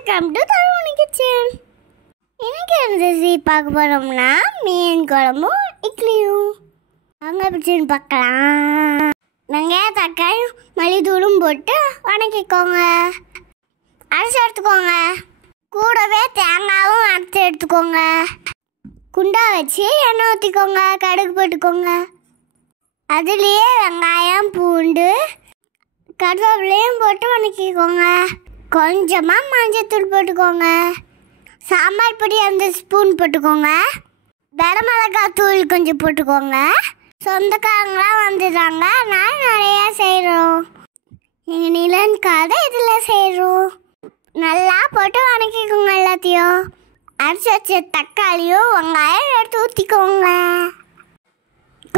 Welcome to Taruni kitchen. எனக்கு recipe பார்க்க போகிறோம்னா மீன் குழம்பும் இட்லியும். அங்கே பிடிச்சின்னு பார்க்கலாம். வெங்காயம் தக்காளி மல்லித்தூளும் போட்டு வணக்கிக்கோங்க. அரைச்சி எடுத்துக்கோங்க. கூடவே தேங்காயும் அரைச்சி எடுத்துக்கோங்க. குண்டா வச்சு எண்ணெய் ஊற்றிக்கோங்க. கடுகு போட்டுக்கோங்க. அதுலேயே வெங்காயம் பூண்டு கருவேப்பிலையும் போட்டு வணக்கிக்கோங்க. கொஞ்சமாக மஞ்சத்தூள் போட்டுக்கோங்க. சாம்பார் பொடி அந்த ஸ்பூன் போட்டுக்கோங்க. வரமிளகாய் தூள் கொஞ்சம் போட்டுக்கோங்க. சொந்தக்காரங்களாம் வந்துடுறாங்க, நான் நிறையா செய்கிறோம். எங்கள் நிலனுக்காக இதில் செய்கிறோம். நல்லா போட்டு வணக்கிக்கோங்க. எல்லாத்தையும் அரைச்சி வச்ச தக்காளியும் வெங்காயம் எடுத்து ஊற்றிக்கோங்க.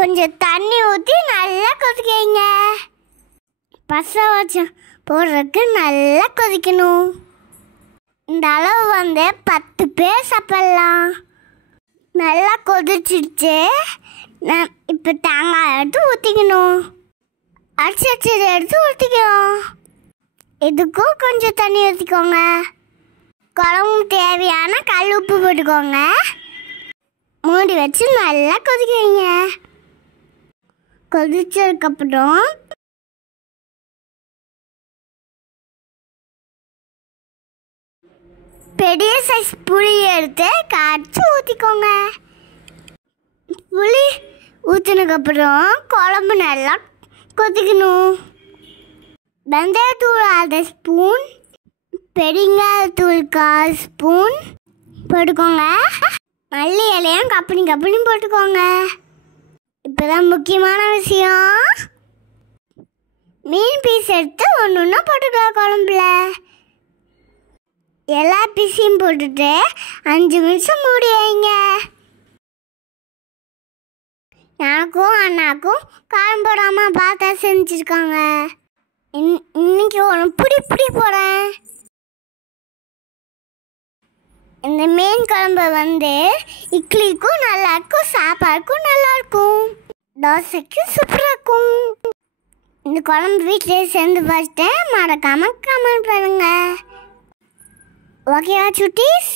கொஞ்சம் தண்ணி ஊற்றி நல்லா கொதிக்கைங்க. பசை வச்சு போடுறதுக்கு நல்லா கொதிக்கணும். இந்த அளவு 10 பேர் சாப்பிட்லாம். நல்லா கொதிச்சிடுச்சு. இப்போ தேங்காய் எடுத்து ஊற்றிக்கணும். அரைச்சி வச்சதை எடுத்து ஊற்றிக்கணும். இதுக்கும் கொஞ்சம் தண்ணி ஊற்றிக்கோங்க. குழம்பு தேவையான கல் உப்பு போட்டுக்கோங்க. மூடி வச்சு நல்லா கொதிக்க வைங்க. கொதிச்சதுக்கப்புறம் பெரிய சைஸ் புளி எடுத்து கரைச்சி ஊற்றிக்கோங்க. புளி ஊற்றினதுக்கப்புறம் குழம்பு நல்லா கொதிக்கணும். வெந்தயத்தூள் 1/2 ஸ்பூன், பெருங்காயத்தூள் 1/4 ஸ்பூன் போட்டுக்கோங்க. மல்லி இலையும் கப்பனி போட்டுக்கோங்க. இப்போதான் முக்கியமான விஷயம். மீன் பீஸ் எடுத்து ஒன்று போட்டுக்கலாம். குழம்புல எல்லா பீஸையும் போட்டுட்டு 5 நிமிஷம் மூடி வைங்க. எனக்கும் அண்ணாக்கும் காரம் போடாமல் பார்த்தா செஞ்சுருக்காங்க. இன்னைக்கு ஒரு பிடி போகிறேன். இந்த மீன் குழம்பு இட்லிக்கும் நல்லாயிருக்கும், சாப்பாடுக்கும் நல்லாயிருக்கும், தோசைக்கும் சூப்பராக இருக்கும். இந்த குழம்பு வீட்டிலே சேர்ந்து பார்த்துட்டேன். மறக்காமல் கமெண்ட் பண்ணுங்க. ஓகேவா சுட்டீஸ்?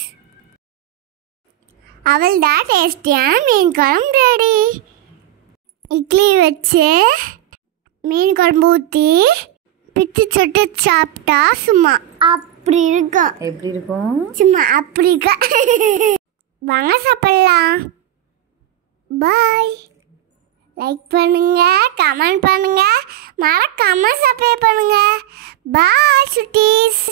அவள் தான் டேஸ்டியான மீன் குழம்பு ரெடி. இட்லி வச்சு மீன் குழம்பு ஊற்றி பிச்சு சொட்டு சாப்பிட்டா சும்மா அப்படி இருக்கும். எப்படி இருக்கும்? சும்மா அப்படி இருக்க. வாங்க சாப்பிடலாம். பாய். லைக் பண்ணுங்க, கமெண்ட் பண்ணுங்க, மறக்காம சப்ஸ்கிரைப் பண்ணுங்க. பாய் சுட்டீஸ்.